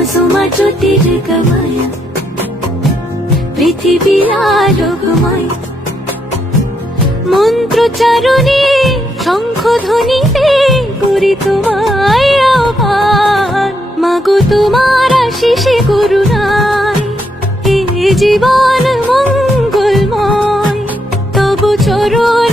কুসুমা জ্যোতির্গময় পৃথিবী আলোকময় মন্ত্রচারণে শঙ্খধ্বনিতে করি তোমায় আহ্বান মাগো তোমার আশিসে করুণায় এ জীবন মঙ্গলময় তব চরণ